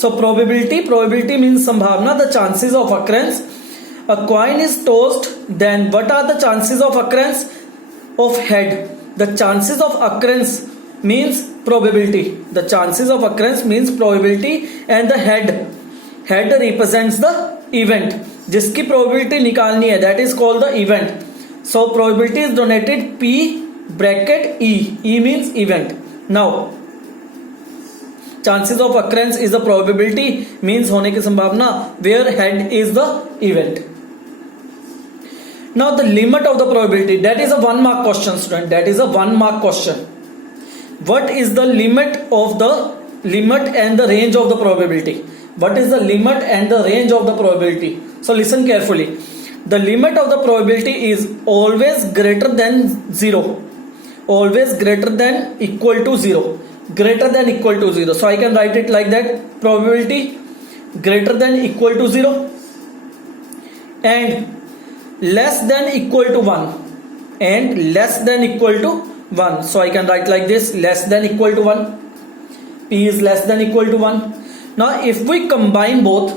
So probability means संभावना, the chances of occurrence. A coin is tossed, then what are the chances of occurrence of head? The chances of occurrence means probability. The chances of occurrence means probability, and the head represents the event. जिसकी probability निकालनी है, that is called the event. So probability is denoted P bracket E. E means event. Now chances of occurrence is the probability, means होने की संभावना, where head is the event. Now the limit of the probability, that is a 1 mark question, student. That is a 1 mark question. What is the limit and the range of the probability? What is the limit and the range of the probability? So listen carefully. The limit of the probability is always greater than 0. Always greater than equal to 0. Greater than equal to 0. So I can write it like that. Probability greater than equal to 0 and less than equal to 1 and less than equal to 1. So I can write like this, less than equal to 1. P is less than equal to 1. Now if we combine both,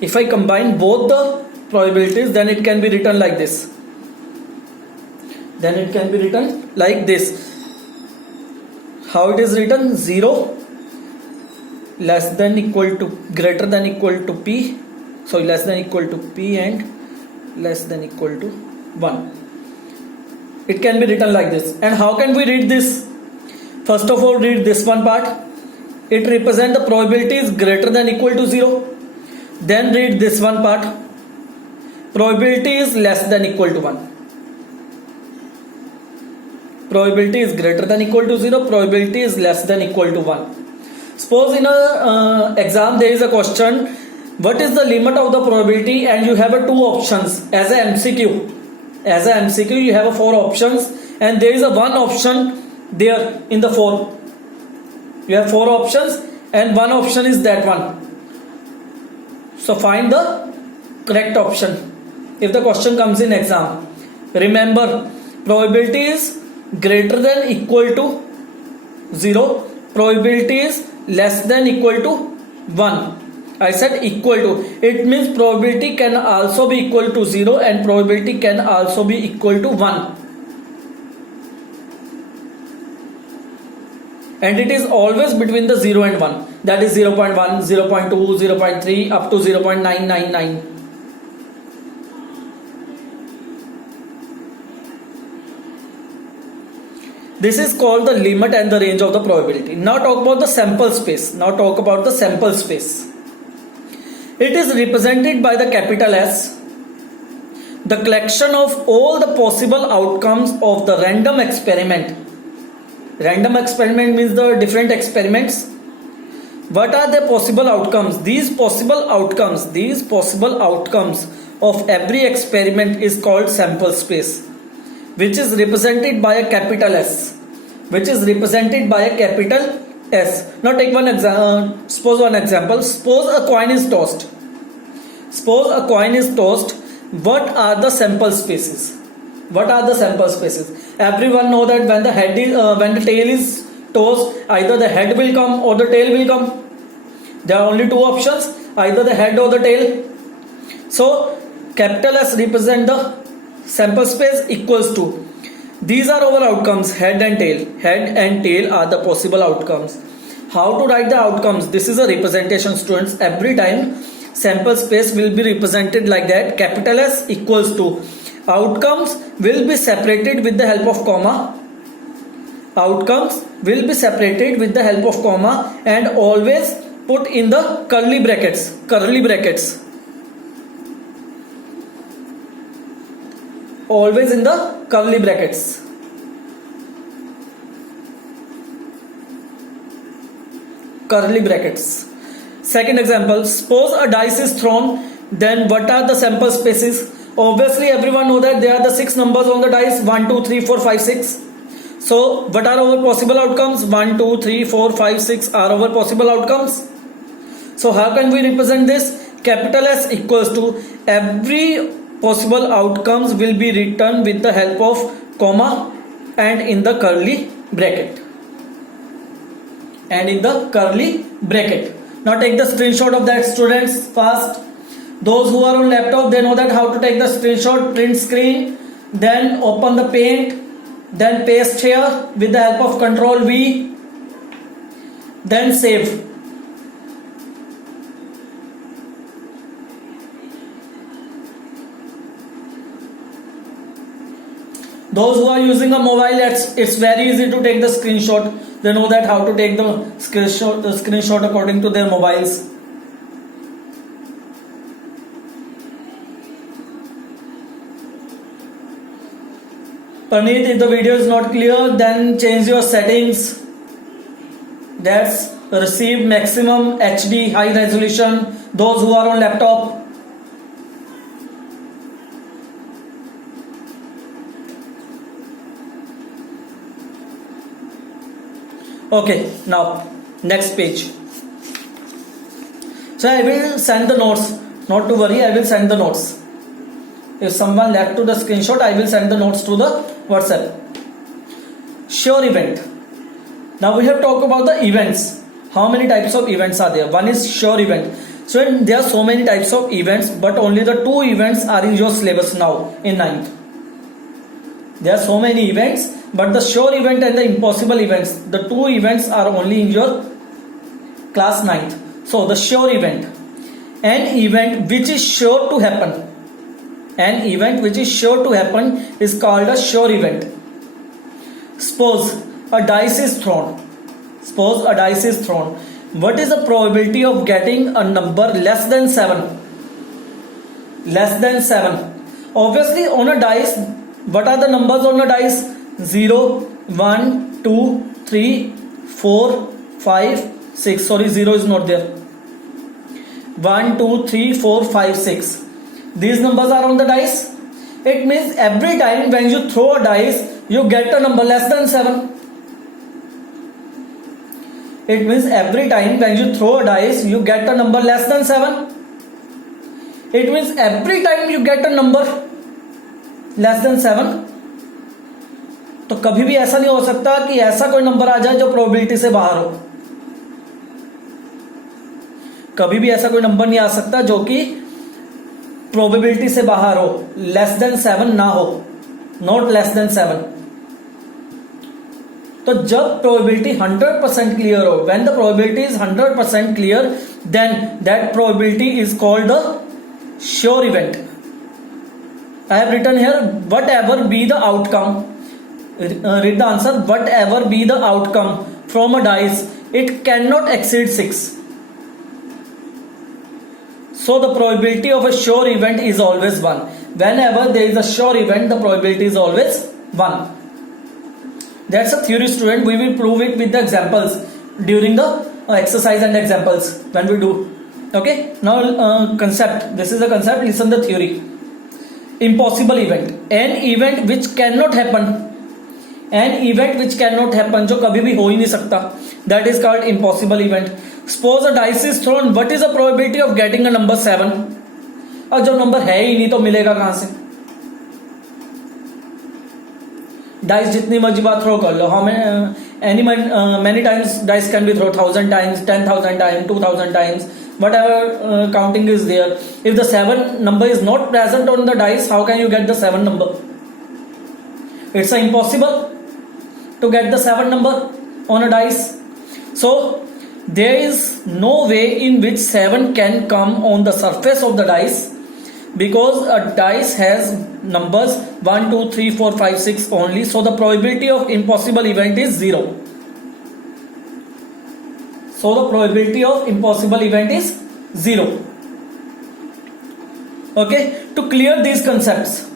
if I combine both the probabilities, then it can be written like this. Then it can be written like this. How it is written? 0 less than equal to greater than equal to P. So less than equal to P and less than equal to 1. It can be written like this. And how can we read this? First of all, read this one part. It represents the probability is greater than equal to 0. Then read this one part. Probability is less than equal to 1. Probability is greater than equal to 0. Probability is less than equal to 1. Suppose in a exam there is a question, what is the limit of the probability, and you have a 2 options as a MCQ. As a MCQ you have a 4 options, and there is a 1 option there in the 4. You have 4 options and 1 option is that one. So find the correct option if the question comes in exam. Remember, probability is greater than equal to 0. Probability is less than equal to 1. I said equal to. It means probability can also be equal to 0 and probability can also be equal to 1. And it is always between the 0 and 1. That is 0.1, 0.2, 0.3 up to 0.999. This is called the limit and the range of the probability. Now talk about the sample space. Now talk about the sample space. It is represented by the capital S, the collection of all the possible outcomes of the random experiment. Random experiment means the different experiments. What are the possible outcomes? These possible outcomes of every experiment is called sample space, which is represented by a capital S. Now take one example. Suppose one example. Suppose a coin is tossed. What are the sample spaces? Everyone know that when the tail is tossed, either the head will come or the tail will come. There are only 2 options, either the head or the tail. So capital S represent the sample space equals to. These are our outcomes, head and tail. Head and tail are the possible outcomes. How to write the outcomes? This is a representation, students. Every time sample space will be represented like that. Capital S equals to. Outcomes will be separated with the help of comma. And always put in the curly brackets. Always in the curly brackets. Second example, suppose a dice is thrown, then what are the sample spaces? Obviously everyone know that there are the 6 numbers on the dice, 1, 2, 3, 4, 5, 6. So what are our possible outcomes? 1, 2, 3, 4, 5, 6 are our possible outcomes. So how can we represent this? Capital S equals to, every possible outcomes will be written with the help of comma and in the curly bracket. Now take the screenshot of that, students, fast. Those who are on laptop, they know that how to take the screenshot, print screen, then open the paint, then paste here with the help of Control V, then save. Those who are using a mobile, it's very easy to take the screenshot. They know that how to take the screenshot according to their mobiles. Praneeth, if the video is not clear, then change your settings. That's receive maximum HD high resolution. Those who are on laptop. Okay, now next page. So I will send the notes. Not to worry, I will send the notes. If someone left to the screenshot, I will send the notes to the WhatsApp. Sure event. Now we have talked about the events. How many types of events are there? One is sure event. So there are so many types of events, but only the two events are in your syllabus now in 9th. There are so many events, but the sure event and the impossible events, the two events are only in your class 9th. So the sure event, an event which is sure to happen. An event which is sure to happen is called a sure event. Suppose a dice is thrown. Suppose a dice is thrown. What is the probability of getting a number less than 7? Less than 7. Obviously on a dice, what are the numbers on a dice? 0, 1, 2, 3, 4, 5, 6. Sorry, 0 is not there. 1, 2, 3, 4, 5, 6. These numbers are on the dice. It means every time when you throw a dice, you get a number less than 7. It means every time when you throw a dice, you get a number less than 7. It means every time you get a number less than 7. तो कभी भी ऐसा नहीं हो सकता कि ऐसा कोई नंबर आ जाए जो प्रोबेबिलिटी से बाहर हो. कभी भी ऐसा कोई नंबर नहीं आ सकता जो कि प्रोबेबिलिटी से बाहर हो, लेस देन 7 ना हो, नॉट लेस देन 7. तो जब प्रोबेबिलिटी 100% क्लियर हो, when the probability is 100% clear, then that probability is called the sure event. I have written here, whatever be the outcome, read the answer, whatever be the outcome from a dice, it cannot exceed 6. So the probability of a sure event is always 1. Whenever there is a sure event, the probability is always 1. That's a theory, student. We will prove it with the examples during the exercise and examples when we do. Okay, now concept. This is a concept. Listen the theory. Impossible event, an event which cannot happen, an event which cannot happen, जो कभी भी हो ही नहीं सकता, that is called impossible event. Suppose a dice is thrown, what is the probability of getting a number 7? और जब number है ही नहीं तो मिलेगा कहां से? डाइस जितनी मर्जी बार थ्रो कर लो, many times dice can be thrown 1000 times, 10,000 times, 2000 times, whatever counting is there. If the 7 number is not present on the dice, how can you get the 7 number? It's impossible to get the 7 number on a dice. So there is no way in which 7 can come on the surface of the dice, because a dice has numbers 1, 2, 3, 4, 5, 6 only. So the probability of impossible event is 0. So the probability of impossible event is 0. Okay, to clear these concepts,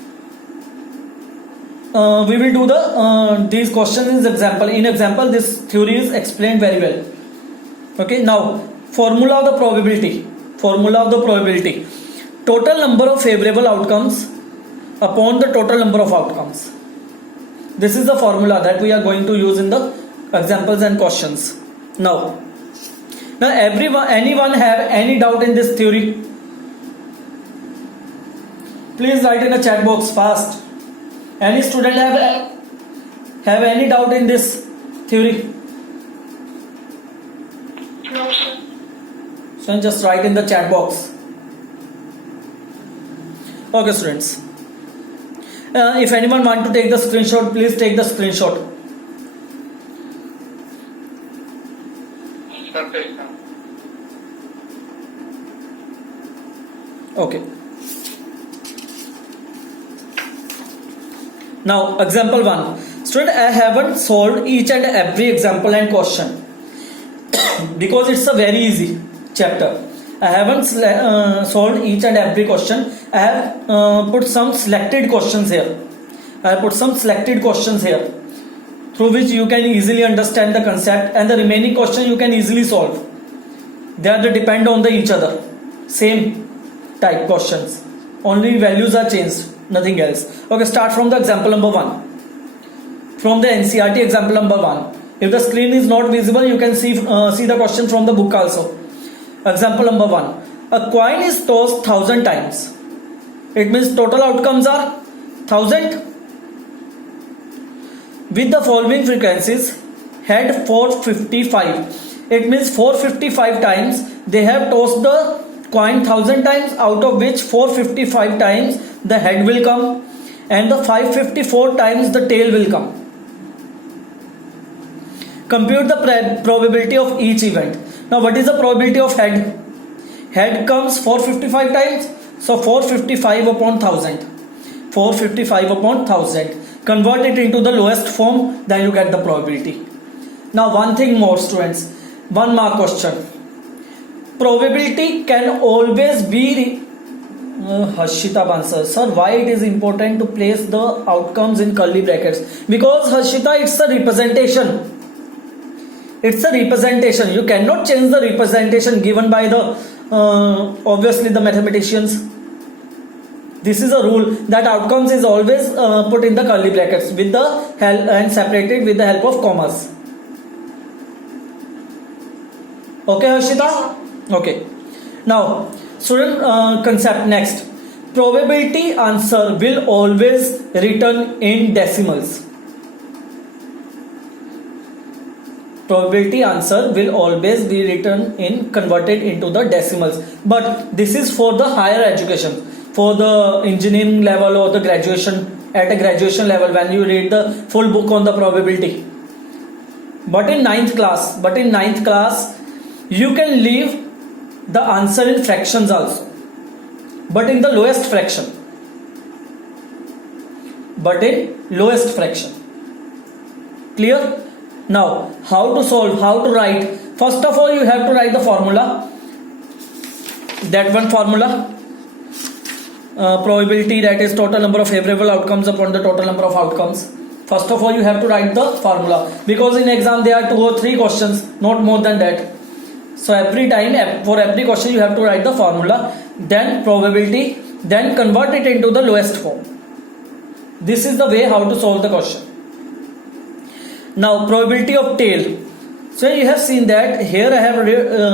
we will do these questions in example. In example, this theory is explained very well. Okay, now formula of the probability. Formula of the probability: total number of favorable outcomes upon the total number of outcomes. This is the formula that we are going to use in the examples and questions. Now anyone have any doubt in this theory? Please write in the chat box fast. Any student have any doubt in this theory? No, sir. So just write in the chat box. Okay, students. If anyone want to take the screenshot, please take the screenshot. Okay. Now, example 1. Student, I haven't solved each and every example and question because it's a very easy chapter. I haven't solved each and every question. I have put some selected questions here. Through which you can easily understand the concept, and the remaining question you can easily solve. They are depend on each other. Same type questions. Only values are changed. Nothing else. Okay, start from the example number 1. From the NCERT example number 1. If the screen is not visible, you can see the question from the book also. Example number 1. A coin is tossed 1000 times. It means total outcomes are 1000. With the following frequencies, head 455. It means 455 times they have tossed the coin 1000 times, out of which 455 times the head will come and the 554 times the tail will come. Compute the probability of each event. Now what is the probability of head? Head comes 455 times, so 455 upon 1000. 455 upon 1000. Convert it into the lowest form, then you get the probability. Now one thing more, students. 1 mark question. Probability can always be Harshita Bansal. Sir, why it is important to place the outcomes in curly brackets? Because Harshita, it's a representation. It's a representation. You cannot change the representation given by the obviously the mathematicians. This is a rule that outcomes is always put in the curly brackets with the help and separated with the help of commas. Okay, Harshita? Okay. Now, student concept next. Probability answer will always return in decimals. Probability answer will always be written in converted into the decimals. But this is for the higher education, for the engineering level or the graduation, at a graduation level when you read the full book on the probability. But in ninth class, you can leave the answer in fractions also, but in the lowest fraction. Clear? Now, how to solve, how to write? First of all, you have to write the formula. That one formula. Probability, that is total number of favorable outcomes upon the total number of outcomes. First of all, you have to write the formula, because in exam there are 2 or 3 questions, not more than that. So every time, for every question you have to write the formula, then probability, then convert it into the lowest form. This is the way how to solve the question. Now, probability of tail. So you have seen that here I have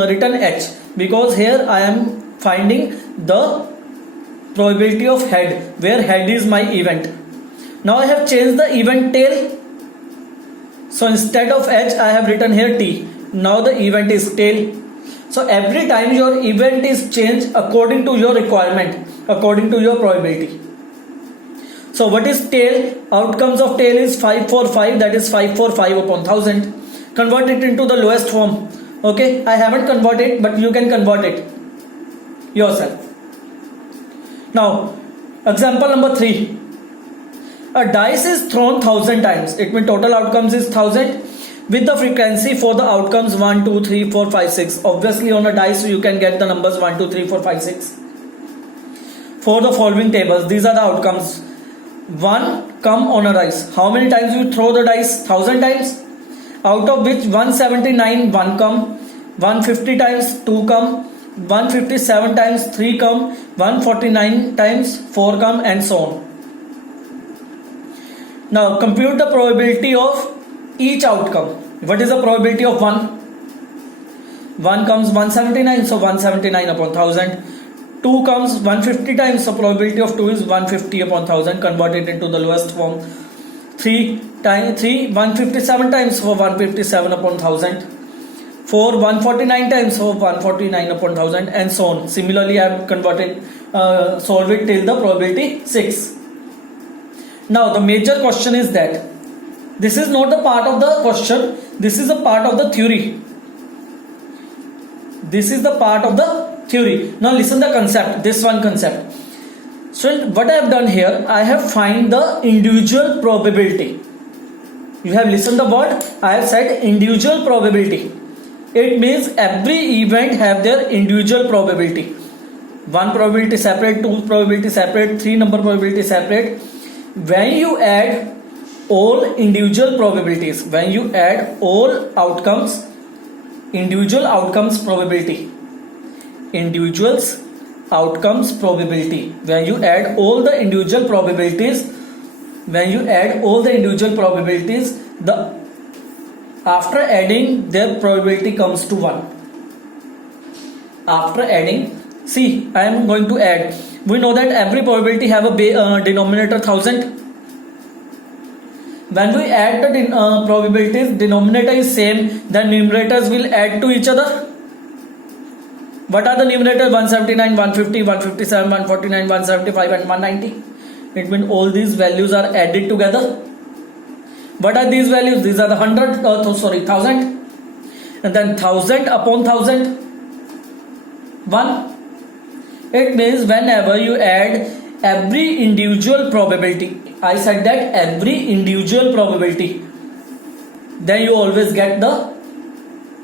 written H, because here I am finding the probability of head, where head is my event. Now I have changed the event tail. So instead of H I have written here T. Now the event is tail. So every time your event is changed according to your requirement, according to your probability. So what is tail? Outcomes of tail is 545, that is 545 upon 1000. Convert it into the lowest form. Okay, I haven't converted, but you can convert it yourself. Now, example number 3. A dice is thrown 1000 times. It means total outcomes is 1000 with the frequency for the outcomes 1, 2, 3, 4, 5, 6. Obviously on a dice you can get the numbers 1, 2, 3, 4, 5, 6. For the following tables, these are the outcomes. 1 come on a dice. How many times you throw the dice? 1000 times. Out of which 179 1 come, 150 times 2 come, 157 times 3 come, 149 times 4 come, and so on. Now compute the probability of each outcome. What is the probability of 1? 1 comes 179, so 179 upon 1000. 2 comes 150 times, so probability of 2 is 150 upon 1000. Convert it into the lowest form. 3 157 times, so 157 upon 1000. For 149 times, so 149 upon 1000 and so on. Similarly, I have converted, solve it till the probability 6. Now the major question is that this is not a part of the question, this is a part of the theory. This is the part of the theory. Now listen the concept, this one concept. So what I have done here, I have find the individual probability. You have listened the word, I have said individual probability. It means every event have their individual probability. One probability separate, two probability separate, three number probability separate. When you add all individual probabilities, when you add all outcomes, individual outcomes probability, individuals outcomes probability, when you add all the individual probabilities, when you add all the individual probabilities, the after adding their probability comes to 1. After adding, see, I am going to add, we know that every probability have a denominator 1000. When we add the probabilities, denominator is same, then numerators will add to each other. What are the numerators? 179, 150, 157, 149, 175 and 190. It means all these values are added together. What are these values? These are the 1000. And then 1000 upon 1000, 1. It means whenever you add every individual probability, I said that every individual probability, then you always get the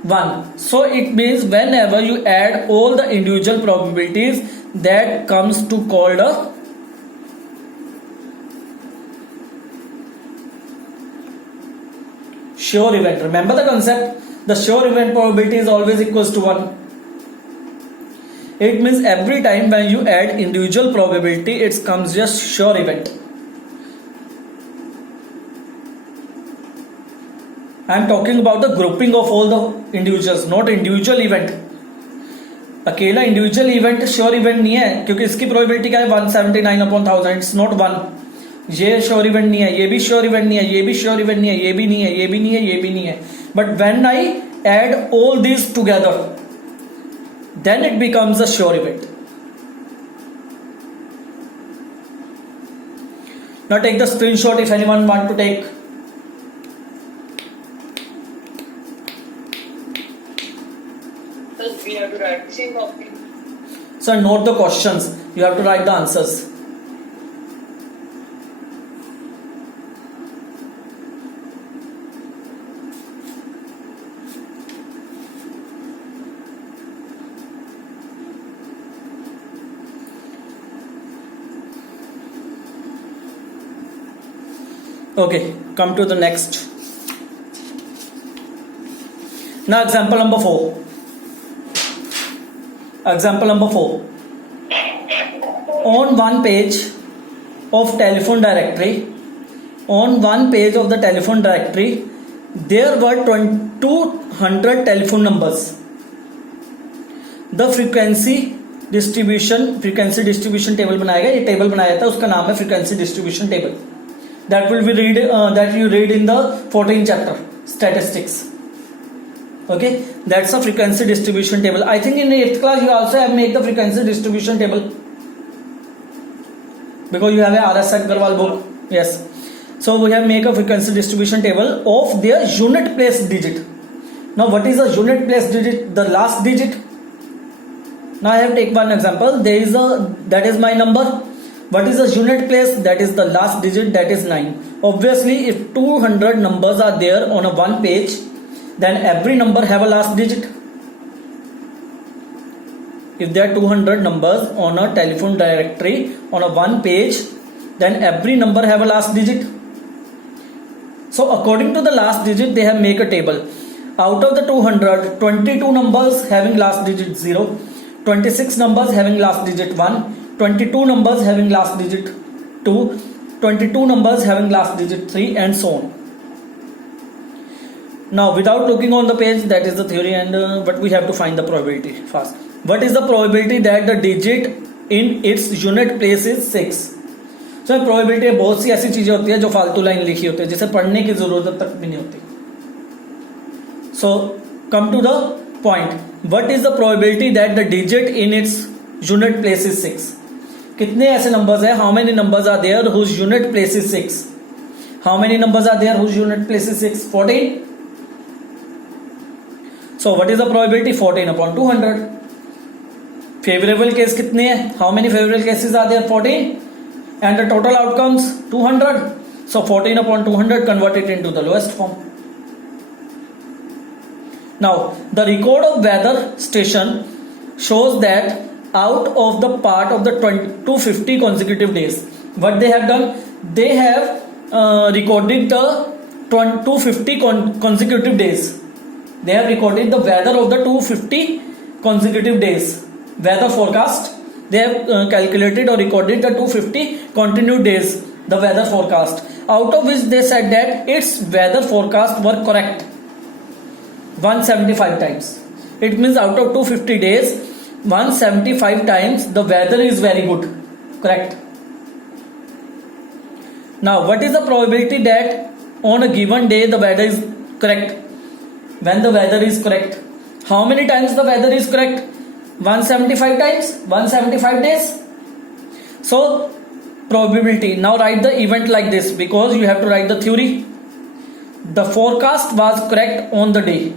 1. So it means whenever you add all the individual probabilities, that comes to called a sure event. Remember the concept, the sure event probability is always equals to 1. It means every time when you add individual probability, it comes just sure event. I am talking about the grouping of all the individuals, not individual event. अकेला individual event sure event नहीं है, क्योंकि इसकी probability क्या है 179 upon 1000, it's not 1. ये sure event नहीं है, ये भी श्योर इवेंट नहीं है, ये भी श्योर इवेंट नहीं है, ये भी नहीं है, ये भी नहीं है, ये भी नहीं है. But when I add all this together, then it becomes a sure event. Now take the screenshot if anyone want to take. We have to write the same copy. So note the questions, you have to write the answers. Okay, come to the next. Now example number 4. Example number 4. On one page of telephone directory, on one page of the telephone directory, there were 200 telephone numbers. The frequency distribution table बनाया गया, ये table बनाया था, उसका नाम है frequency distribution table. That will be that you read in the 14th chapter, statistics. Okay, that's a frequency distribution table. I think in 8th class you also have made the frequency distribution table, because you have a R.S. Agarwal book. Yes. So we have make a frequency distribution table of their unit place digit. Now what is a unit place digit? The last digit. Now I have take one example. There is that is my number. What is the unit place? That is the last digit, that is 9. Obviously, if 200 numbers are there on a one page, then every number have a last digit. If there are 200 numbers on a telephone directory on a one page, then every number have a last digit. So according to the last digit, they have make a table. Out of the 200, 22 numbers having last digit 0, 26 numbers having last digit 1, 22 numbers having last digit 2, 22 numbers having last digit 3, and so on. Now without looking on the page, that is the theory, and but we have to find the probability first. What is the probability that the digit in its unit place is 6? So probability बहुत सी ऐसी चीजें होती है जो फालतू line लिखी होती है, जिसे पढ़ने की जरूरत तक भी नहीं होती. So come to the point. What is the probability that the digit in its unit place is 6? कितने ऐसे numbers है? How many numbers are there whose unit place is 6? How many numbers are there whose unit place is 6? 14. So what is the probability? 14 upon 200. Favorable case कितने हैं? How many favorable cases are there? 14. And the total outcomes 200. So 14 upon 200, convert it into the lowest form. Now the record of weather station shows that out of the part of the 250 consecutive days, what they have done, they have recorded the 250 consecutive days. They have recorded the weather of the 250 consecutive days. Weather forecast. They have calculated or recorded the 250 continued days, the weather forecast. Out of which they said that its weather forecast were correct 175 times. It means out of 250 days, 175 times the weather is very good. Correct. Now, what is the probability that on a given day the weather is correct? When the weather is correct, how many times the weather is correct? 175 times, 175 days. So probability. Now write the event like this, because you have to write the theory. The forecast was correct on the day.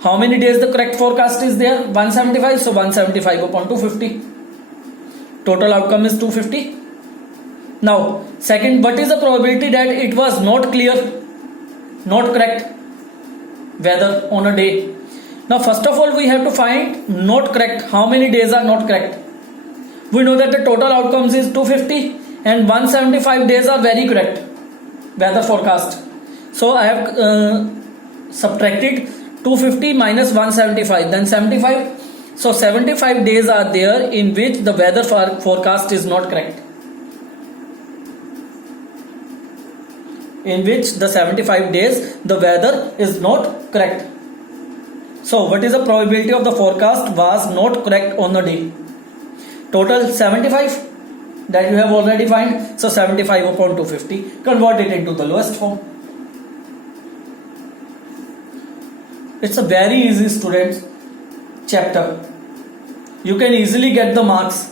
How many days the correct forecast is there? 175. So 175 upon 250. Total outcome is 250. Now second, what is the probability that it was not clear, not correct weather on a day? Now first of all we have to find not correct. How many days are not correct? We know that the total outcomes is 250 and 175 days are very correct weather forecast. So I have subtracted 250 minus 175, then 75. So 75 days are there in which the weather forecast is not correct. In which the 75 days the weather is not correct. So what is the probability of the forecast was not correct on the day? Total 75 that you have already find. So 75 upon 250, convert it into the lowest form. It's a very easy, students, chapter. You can easily get the marks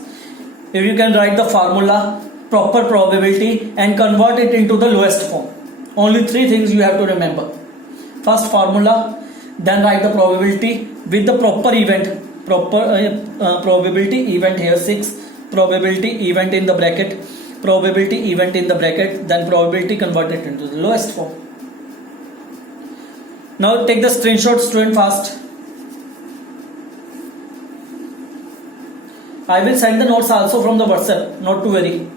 if you can write the formula, proper probability, and convert it into the lowest form. Only three things you have to remember. First formula, then write the probability with the proper event. Probability event here 6, probability event in the bracket, probability event in the bracket, then probability converted into the lowest form. Now take the screenshot, student, fast. I will send the notes also from the WhatsApp, not to worry.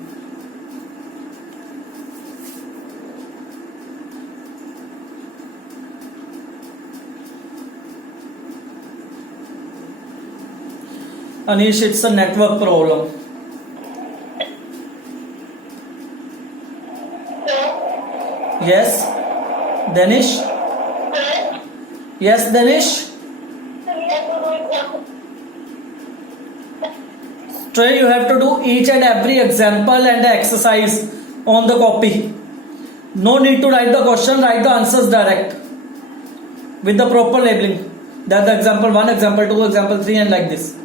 Anish, it's a network problem. Yes, Danish. Yes, Danish. Today you have to do each and every example and the exercise on the copy. No need to write the question, write the answers direct with the proper labeling. That's the example 1, example 2, example 3, and like this.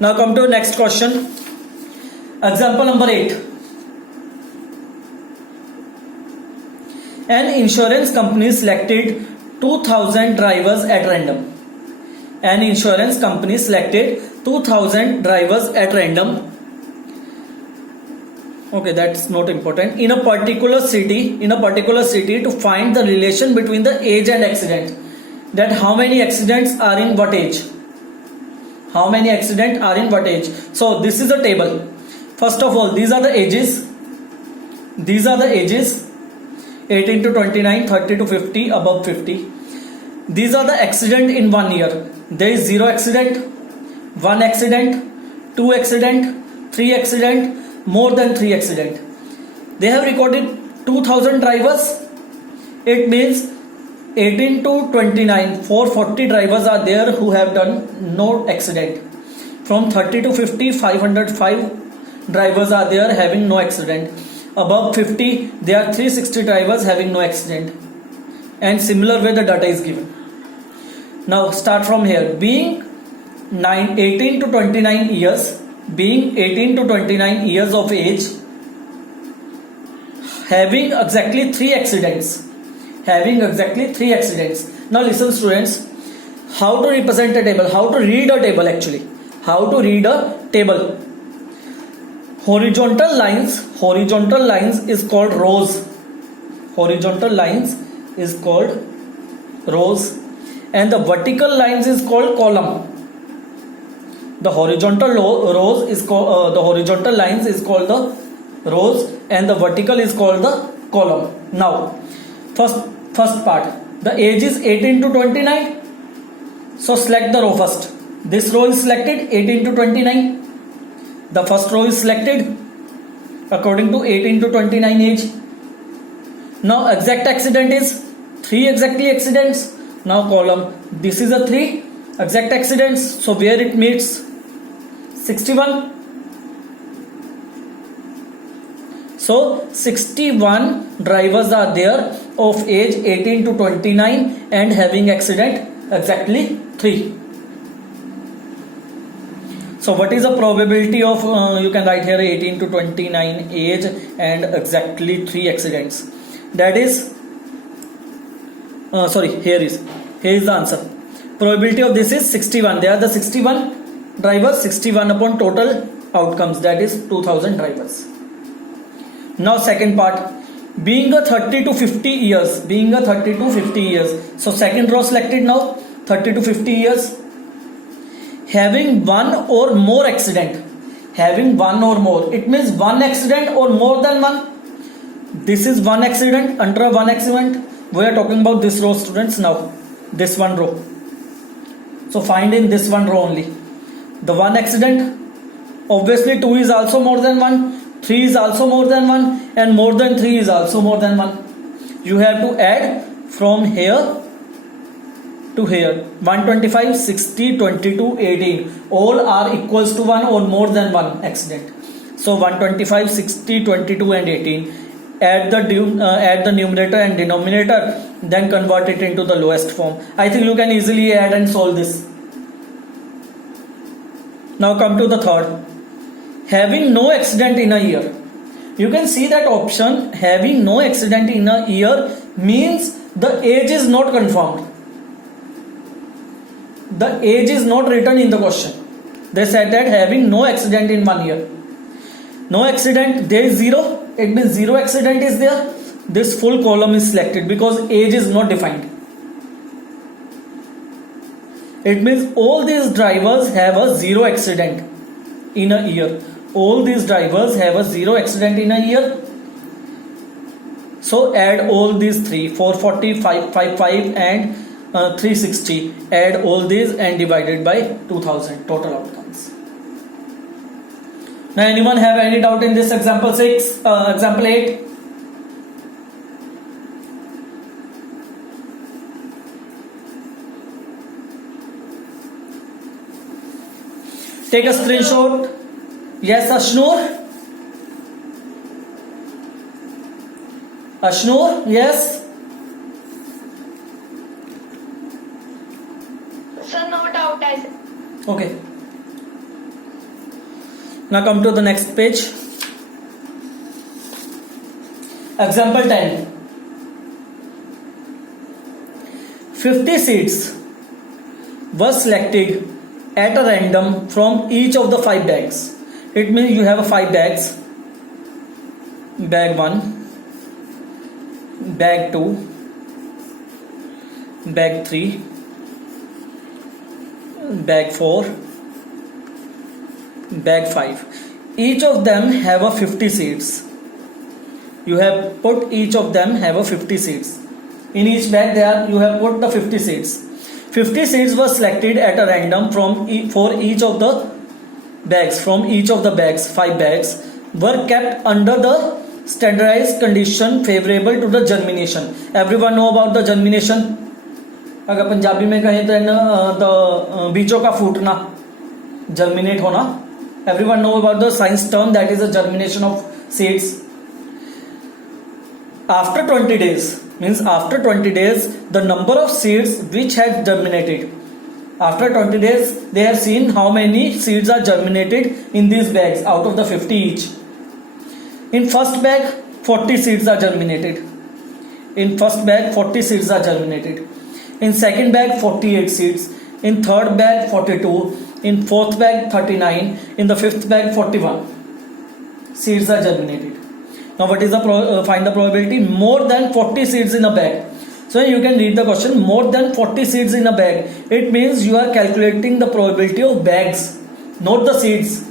Now come to next question. Example number 8. An insurance company selected 2000 drivers at random. An insurance company selected 2000 drivers at random. Okay, that's not important. In a particular city to find the relation between the age and accident. That how many accidents are in what age? How many accidents are in what age? So this is a table. First of all, these are the ages. These are the ages. 18 to 29, 30 to 50, above 50. These are the accident in 1 year. There is 0 accident, 1 accident, 2 accident, 3 accident, more than 3 accident. They have recorded 2000 drivers. It means 18 to 29, 440 drivers are there who have done no accident. From 30 to 50, 505 drivers are there having no accident. Above 50, there are 360 drivers having no accident. and similar way the data is given. Now start from here. Being 18 to 29 years, being 18 to 29 years of age, having exactly 3 accidents. Now listen students, how to represent a table, how to read a table actually. How to read a table. Horizontal lines is called rows. Horizontal lines is called rows, and the vertical lines is called column. The horizontal rows is called the horizontal lines is called the rows, and the vertical is called the column. Now, first part. The age is 18 to 29. So select the row first. This row is selected 18 to 29. The first row is selected according to 18 to 29 age. Now exact accident is 3 exactly accidents. Now column. This is a 3 exact accidents. So where it meets 61. So 61 drivers are there of age 18 to 29 and having accident exactly 3. So what is the probability of you can write here 18 to 29 age and exactly 3 accidents? That is here is the answer. Probability of this is 61. There are the 61 drivers, 61 upon total outcomes, that is 2000 drivers. Now second part, being a 30 to 50 years. So second row selected now, 30 to 50 years. Having one or more accident. It means one accident or more than one. This is one accident, under one accident. We are talking about this row students now. This one row. So find in this one row only. The one accident. Obviously 2 is also more than 1. 3 is also more than 1. And more than 3 is also more than 1. You have to add from here to here. 125, 60, 22, 18. All are equals to 1 or more than 1 accident. So 125, 60, 22 and 18. Add the numerator and denominator, then convert it into the lowest form. I think you can easily add and solve this. Now come to the third. Having no accident in a year. You can see that option, having no accident in a year, means the age is not confirmed. The age is not written in the question. They said that having no accident in 1 year. No accident, there is 0. It means 0 accident is there. This full column is selected because age is not defined. It means all these drivers have a 0 accident in a year. All these drivers have a 0 accident in a year. So add all these 3, 440, 555 and 360. Add all these and divided by 2000 total outcomes. Now anyone have any doubt in this example 8? Take a screenshot. Yes, Ashnur, yes. Sir, no doubt I said. Okay. Now come to the next page. Example 10. 50 seats were selected at a random from each of the 5 bags. It means you have 5 bags. Bag 1, bag 2, bag 3, bag 4, bag 5. Each of them have a 50 seats. You have put each of them have a 50 seats. In each bag there you have put the 50 seats. 50 seats were selected at a random for each of the bags. From each of the bags, 5 bags were kept under the standardized condition favorable to the germination. Everyone know about the germination? अगर पंजाबी में कहें तो बीजों का फूटना, germinate होना. Everyone know about the science term that is the germination of seeds. after 20 days, means after 20 days the number of seeds which had germinated, after 20 days they have seen how many seeds are germinated in these bags out of the 50 each. In first bag 40 seeds are germinated, in first bag 40 seeds are germinated, in second bag 48 seeds, in third bag 42, in fourth bag 39, in the fifth bag 41 seeds are germinated. Now what is the find the probability? More than 40 seeds in a bag. So you can read the question, more than 40 seeds in a bag. It means you are calculating the probability of bags, not the seeds.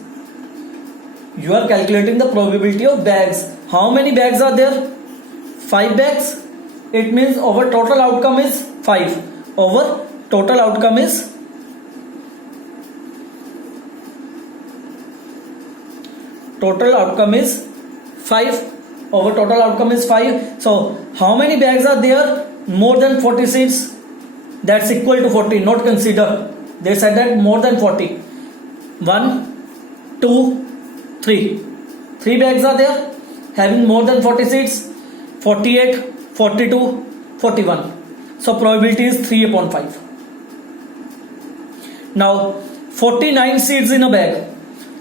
You are calculating the probability of bags. How many bags are there? 5 bags. It means our total outcome is 5. Our total outcome is total outcome is 5. Our total outcome is 5. So how many bags are there? More than 40 seeds. That's equal to 40. Not consider. They said that more than 40. 1, 2, 3. 3 bags are there having more than 40 seeds. 48, 42, 41. So probability is 3 upon 5. Now 49 seeds in a bag.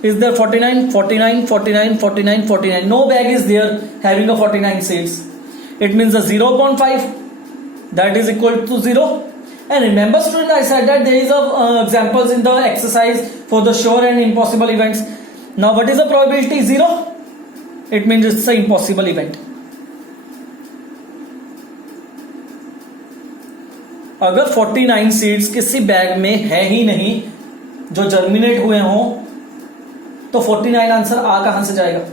Is there 49, 49, 49, 49, 49? No bag is there having a 49 seeds. It means the 0 upon 5, that is equal to 0. And remember student, I said that there is examples in the exercise for the sure and impossible events. Now what is the probability? 0. It means it's an impossible event. अगर 49 seeds किसी bag में है ही नहीं जो germinate हुए हों, तो 49 answer आ कहां से जाएगा?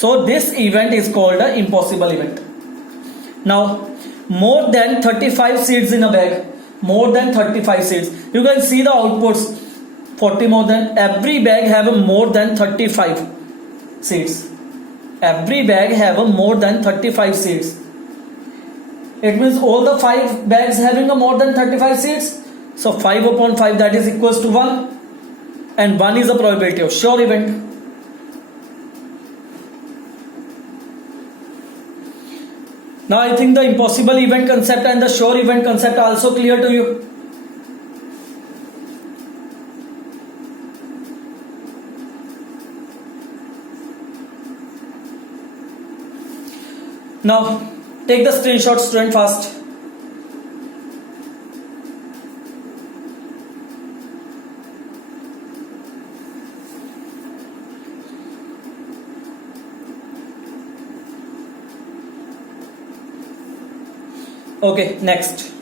So this event is called an impossible event. Now more than 35 seeds in a bag, more than 35 seeds, you can see the outputs. 40 more than, every bag have a more than 35 seeds. Every bag have a more than 35 seeds. It means all the 5 bags having a more than 35 seeds. So 5 upon 5, that is equals to 1. And 1 is the probability of sure event. Now I think the impossible event concept and the sure event concept are also clear to you. Now take the screenshot student fast. Okay, next.